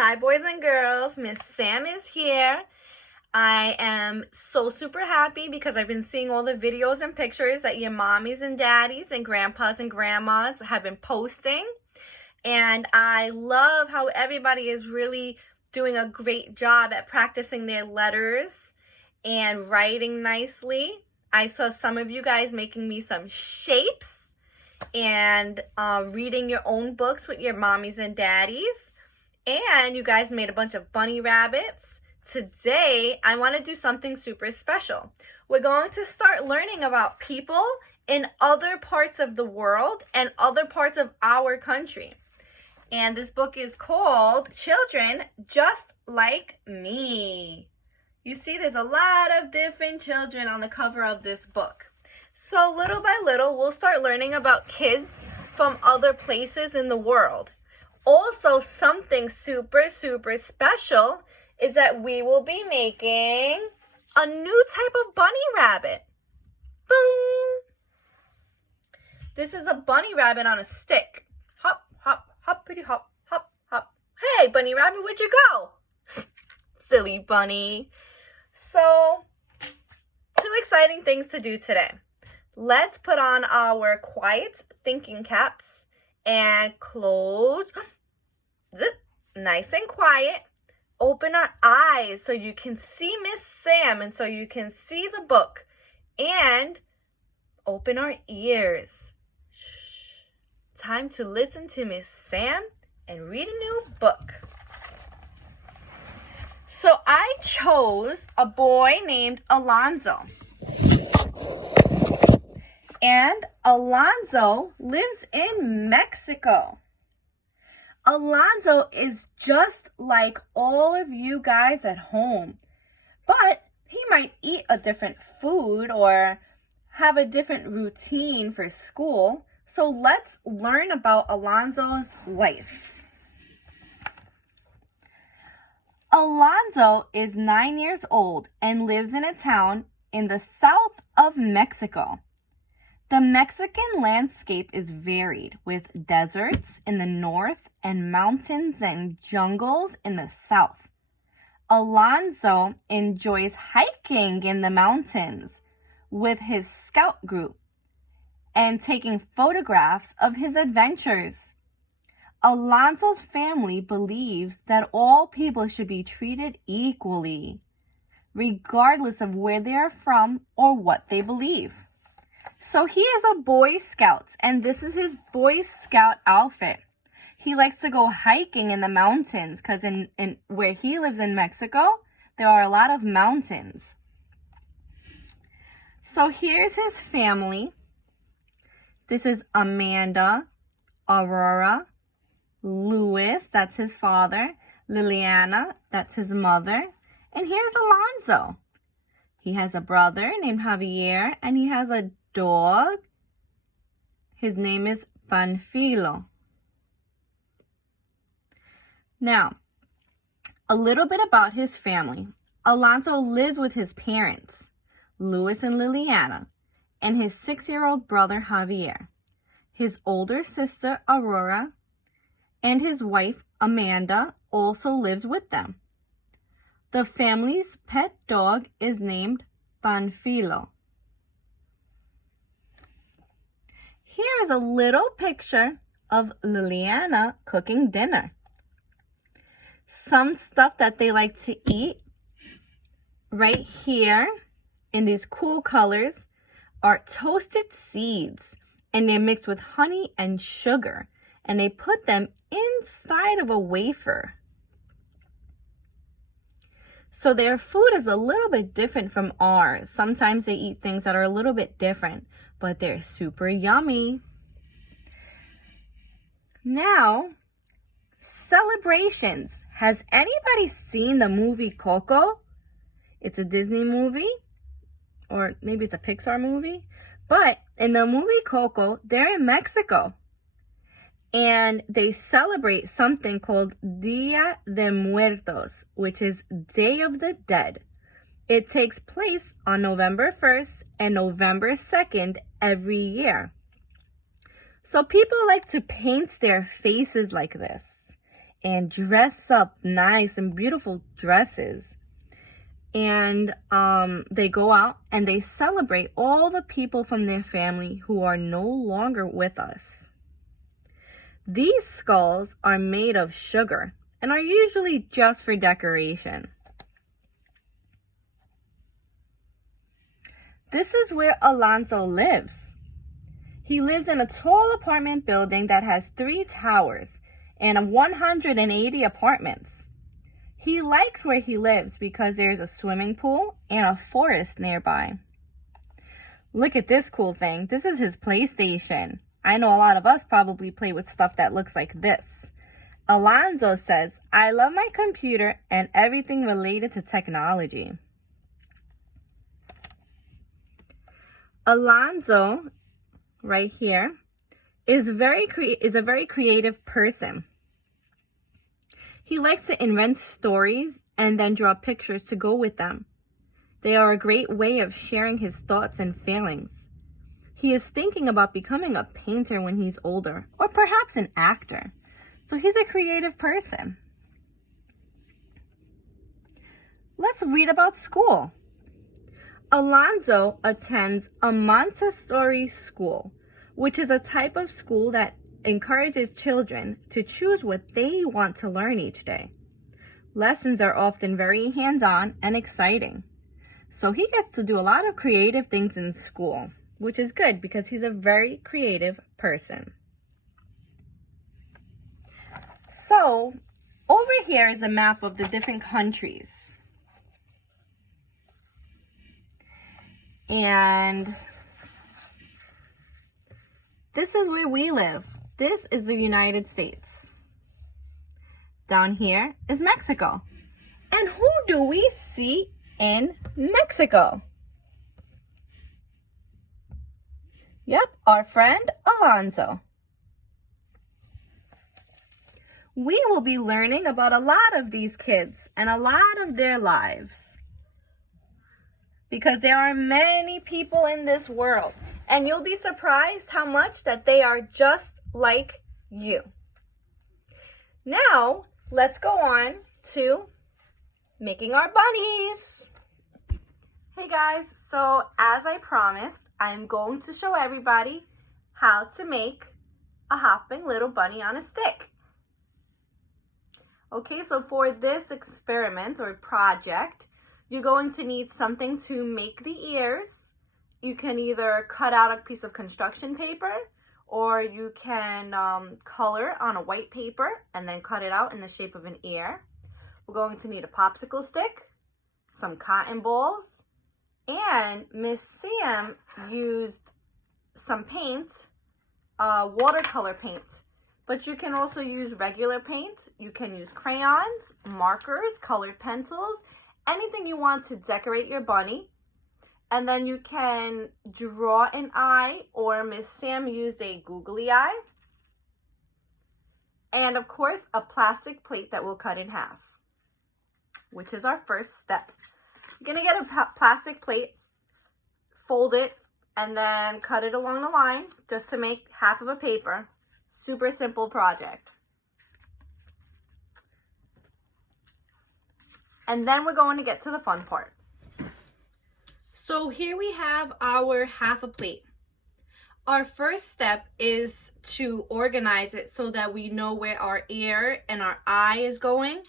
Hi, boys and girls. Miss Sam is here. I am so super happy because I've been seeing all the videos and pictures that your mommies and daddies and grandpas and grandmas have been posting. And I love how everybody is really doing a great job at practicing their letters and writing nicely. I saw some of you guys making me some shapes and reading your own books with your mommies and daddies. And you guys made a bunch of bunny rabbits. Today, I want to do something super special. We're going to start learning about people in other parts of the world and other parts of our country. And this book is called Children Just Like Me. You see, there's a lot of different children on the cover of this book. So little by little, we'll start learning about kids from other places in the world. Also, something super special is that we will be making a new type of bunny rabbit. Boom! This is a bunny rabbit on a stick. Hop, hop, hoppity hop, hop, hop. Hey, bunny rabbit, where'd you go? Silly bunny. So, two exciting things to do today. Let's put on our quiet thinking caps and close. Zip, nice and quiet. Open our eyes so you can see Miss Sam and so you can see the book. And open our ears. Shh. Time to listen to Miss Sam and read a new book. So I chose a boy named Alonzo. And Alonzo lives in Mexico. Alonzo is just like all of you guys at home, but he might eat a different food or have a different routine for school. So let's learn about Alonzo's life. Alonzo is 9 years old and lives in a town in the south of Mexico. The Mexican landscape is varied, with deserts in the north and mountains and jungles in the south. Alonzo enjoys hiking in the mountains with his scout group and taking photographs of his adventures. Alonzo's family believes that all people should be treated equally, regardless of where they are from or what they believe. So he is a Boy Scout, and this is his Boy Scout outfit. He likes to go hiking in the mountains because in where he lives in Mexico, there are a lot of mountains. So here's his family. This is Amanda, Aurora, Louis, that's his father, Liliana, that's his mother, and here's Alonzo. He has a brother named Javier, and he has a dog. His name is Panfilo. Now, a little bit about his family. Alonzo lives with his parents, Louis and Liliana, and his 6-year-old brother Javier, his older sister Aurora, and his wife Amanda also lives with them. The family's pet dog is named Panfilo. Here is a little picture of Liliana cooking dinner. Some stuff that they like to eat right here in these cool colors are toasted seeds, and they're mixed with honey and sugar, and they put them inside of a wafer. So their food is a little bit different from ours. Sometimes they eat things that are a little bit different, but they're super yummy. Now, celebrations. Has anybody seen the movie Coco? It's a Disney movie, or maybe it's a Pixar movie. But in the movie Coco, they're in Mexico. And they celebrate something called Dia de Muertos, which is Day of the Dead. It takes place on November 1st and November 2nd every year. So people like to paint their faces like this. and dress up nice and beautiful dresses. And they go out and they celebrate all the people from their family who are no longer with us. These skulls are made of sugar and are usually just for decoration. This is where Alonzo lives. He lives in a tall apartment building that has 3 towers and 180 apartments. He likes where he lives because there's a swimming pool and a forest nearby. Look at this cool thing. This is his PlayStation. I know a lot of us probably play with stuff that looks like this. Alonzo says, "I love my computer and everything related to technology." Alonzo, right here, is a very creative person. He likes to invent stories and then draw pictures to go with them. They are a great way of sharing his thoughts and feelings. He is thinking about becoming a painter when he's older, or perhaps an actor. So he's a creative person. Let's read about school. Alonzo attends a Montessori school, which is a type of school that encourages children to choose what they want to learn each day. Lessons are often very hands-on and exciting. So he gets to do a lot of creative things in school, which is good because he's a very creative person. So over here is a map of the different countries. And this is where we live. This is the United States. Down here is Mexico. And who do we see in Mexico? Yep, our friend Alonzo. We will be learning about a lot of these kids and a lot of their lives. Because there are many people in this world. And you'll be surprised how much that they are just like you. Now, let's go on to making our bunnies. Hey guys, so as I promised, I'm going to show everybody how to make a hopping little bunny on a stick. Okay, so for this experiment or project, you're going to need something to make the ears. You can either cut out a piece of construction paper, or you can color on a white paper and then cut it out in the shape of an ear. We're going to need a popsicle stick, some cotton balls, and Miss Sam used some paint, watercolor paint. But you can also use regular paint. You can use crayons, markers, colored pencils, anything you want to decorate your bunny. And then you can draw an eye, or Miss Sam used a googly eye. And of course, a plastic plate that we'll cut in half, which is our first step. You're gonna get a plastic plate, fold it, and then cut it along the line just to make half of a paper. Super simple project. And then we're going to get to the fun part. So here we have our half a plate. Our first step is to organize it so that we know where our ear and our eye is going.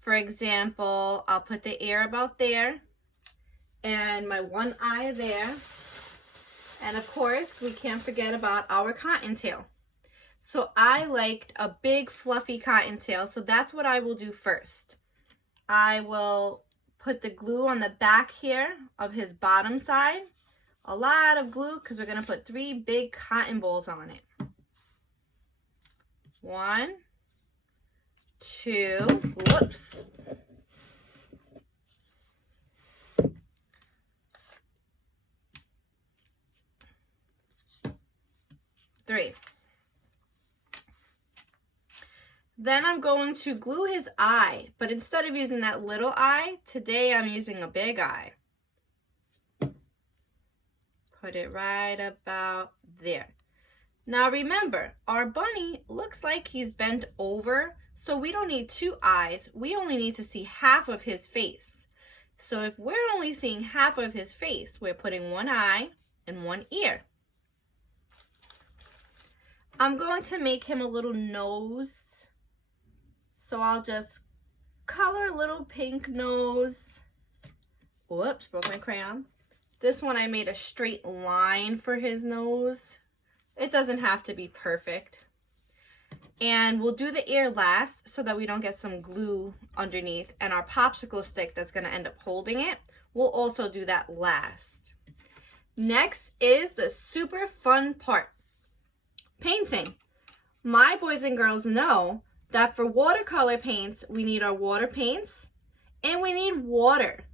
For example, I'll put the ear about there and my one eye there. And of course, we can't forget about our cottontail. So I liked a big fluffy cottontail, so that's what I will do first. I will put the glue on the back here of his bottom side. A lot of glue because we're going to put 3 big cotton balls on it. 1, 2, whoops. 3. Then I'm going to glue his eye, but instead of using that little eye, today I'm using a big eye. Put it right about there. Now remember, our bunny looks like he's bent over, So we don't need 2 eyes. We only need to see half of his face. So if we're only seeing half of his face, we're putting 1 eye and 1 ear. I'm going to make him a little nose. So I'll just color a little pink nose. Whoops, broke my crayon. This one I made a straight line for his nose. It doesn't have to be perfect. And we'll do the ear last so that we don't get some glue underneath. And our popsicle stick that's going to end up holding it, we'll also do that last. Next is the super fun part. Painting. My boys and girls know that for watercolor paints, we need our water paints and we need water.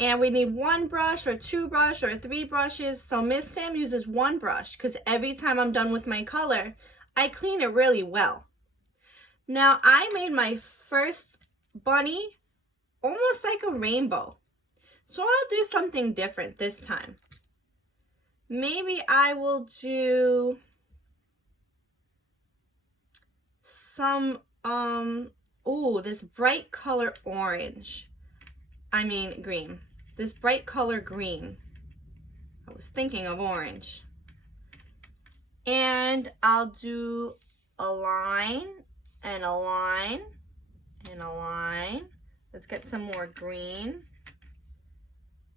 And we need 1 brush or 2 brush or 3 brushes. So Miss Sam uses 1 brush because every time I'm done with my color, I clean it really well. Now I made my first bunny almost like a rainbow. So I'll do something different this time. Maybe I will do some, this bright color orange. I mean green. This bright color green. I was thinking of orange. And I'll do a line and a line and a line. Let's get some more green.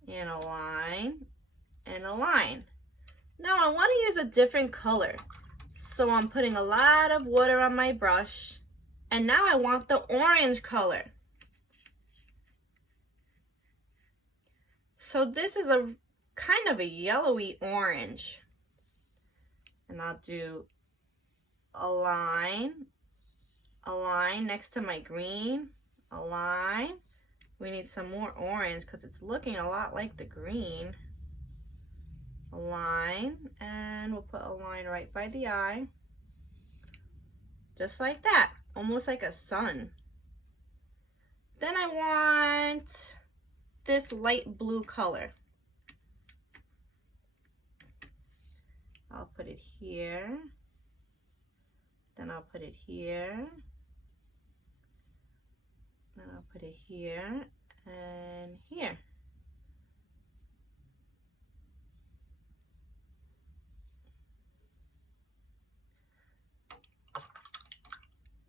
And a line and a line. Now I want to use a different color. So I'm putting a lot of water on my brush. And now I want the orange color. So this is a kind of a yellowy orange. And I'll do a line next to my green, a line. We need some more orange because it's looking a lot like the green. A line, and we'll put a line right by the eye. Just like that, almost like a sun. Then I want this light blue color. I'll put it here, then I'll put it here, then I'll put it here and here.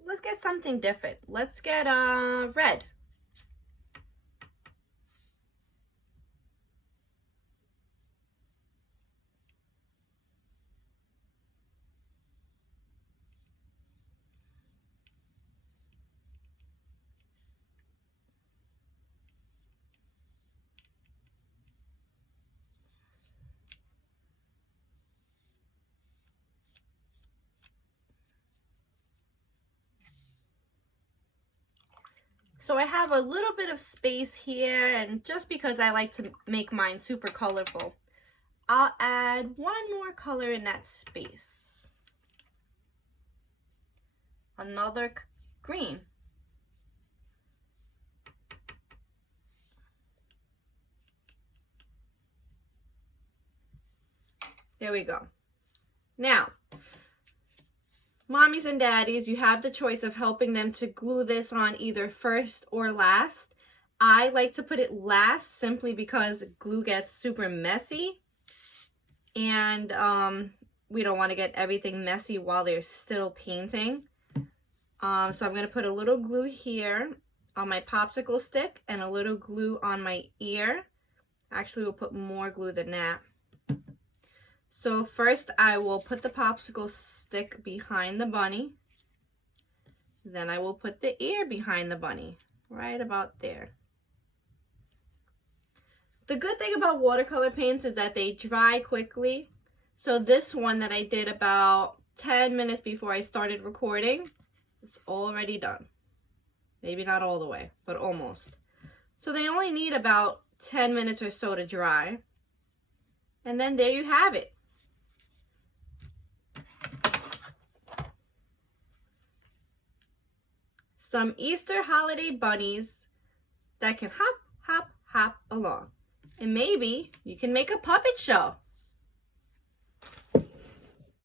Let's get something different. Let's get red. So I have a little bit of space here, and just because I like to make mine super colorful, I'll add 1 more color in that space. Another green. There we go. Now, mommies and daddies, you have the choice of helping them to glue this on either first or last. I like to put it last simply because glue gets super messy. And we don't want to get everything messy while they're still painting. So I'm going to put a little glue here on my popsicle stick and a little glue on my ear. Actually, we'll put more glue than that. So first I will put the popsicle stick behind the bunny. Then I will put the ear behind the bunny, right about there. The good thing about watercolor paints is that they dry quickly. So this one that I did about 10 minutes before I started recording, it's already done. Maybe not all the way, but almost. So they only need about 10 minutes or so to dry. And then there you have it. Some Easter holiday bunnies that can hop, hop, hop along. And maybe you can make a puppet show.